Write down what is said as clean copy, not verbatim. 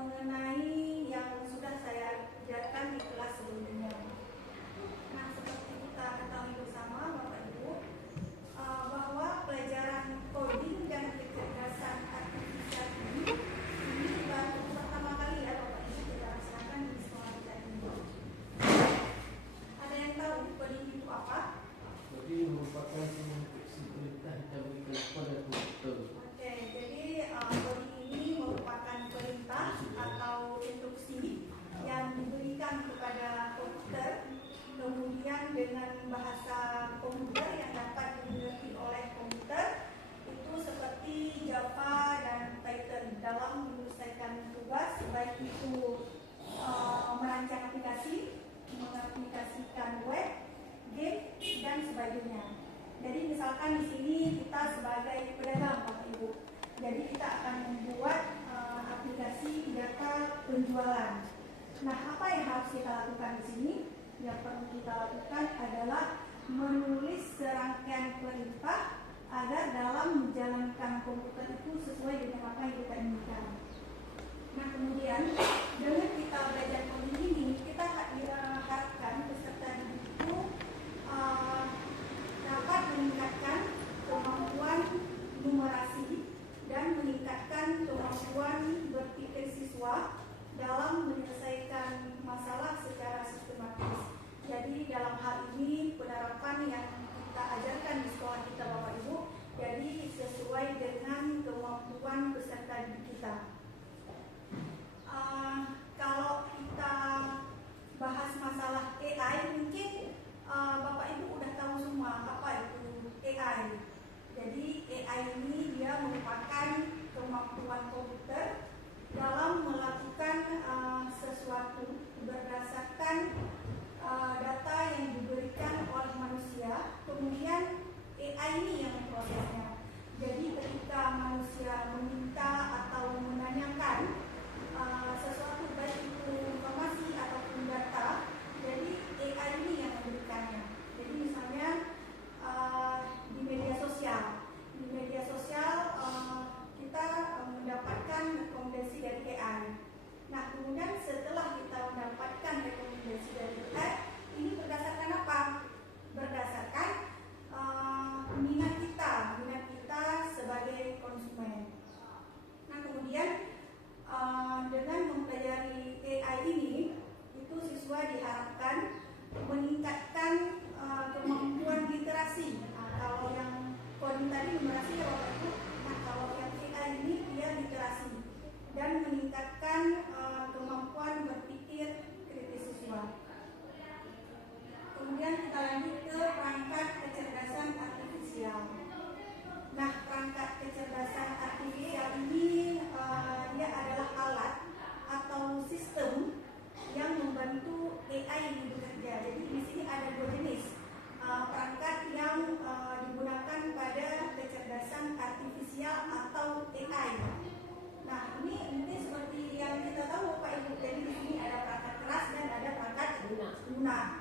mengenai yang sudah saya ajarkan di kelas sebelumnya. Nah, seperti kita ketahui bersama Bapak Ibu, bahwa pelajaran coding dan kecerdasan artifisial ini baru pertama kali ya Bapak Ibu kita laksanakan di sekolah kita ini. Ada yang tahu coding itu apa? Coding merupakan instruksi perintah yang diberikan kepada komputer. Oke, jadi coding ini merupakan perintah atau instruksi yang diberikan kepada komputer, kemudian dengan bahasa komputer yang dapat dimengerti oleh komputer itu seperti Java dan Python dalam menyelesaikan tugas, baik itu merancang aplikasi, mengaplikasikan web, game, dan sebagainya. Jadi misalkan di sini kita sebagai pedagang Bapak Ibu, jadi kita akan membuat aplikasi data penjualan. Nah, apa yang harus kita lakukan di sini? Yang perlu kita lakukan adalah menulis serangkaian perintah agar dalam menjalankan komputer itu sesuai dengan apa yang kita inginkan. Nah, kemudian dengan kita belajar coding ini, kita harapkan peserta didik itu dapat meningkatkan kemampuan numerasi dan meningkatkan kemampuan berpikir siswa dalam menyelesaikan masalah secara sistematis. Jadi dalam hal ini penerapan yang kita ajarkan di sekolah kita Bapak Ibu, jadi sesuai dengan kemampuan peserta didik kita. Kalau kita bahas masalah AI, mungkin Bapak Ibu udah tahu semua apa itu AI. Jadi AI ini dia merupakan kemampuan komputer dalam melakukan sesuatu berdasarkan data yang diberikan oleh manusia, kemudian AI ini yang memprosesnya. Jadi ketika manusia meminta atau menanyakan sesuatu, baik itu informasi ataupun data, jadi AI ini yang memberikannya. Jadi misalnya di media sosial kita mendapatkan rekomendasi dari AI. Nah, kemudian setelah kita mendapatkan rekomendasi dari AI, ini berdasarkan apa? Berdasarkan minat kita sebagai konsumen. Nah, kemudian dengan mempelajari AI ini, itu siswa diharapkan meningkatkan kemampuan literasi. Nah, kalau yang coding tadi numerasi ya Bapak Ibu, nah kalau yang AI ini dia literasi dan meningkatkan kemampuan berpikir kritis siswa. Kemudian kita lanjut ke perangkat kecerdasan artifisial. Nah, perangkat kecerdasan artifisial ini dia adalah alat atau sistem yang membantu AI ini bekerja. Jadi di sini ada dua jenis perangkat yang digunakan pada kecerdasan artifisial atau AI. Nah, ini mungkin seperti yang kita tahu Pak Ibu. Jadi di sini ada perangkat keras dan ada perangkat lunak.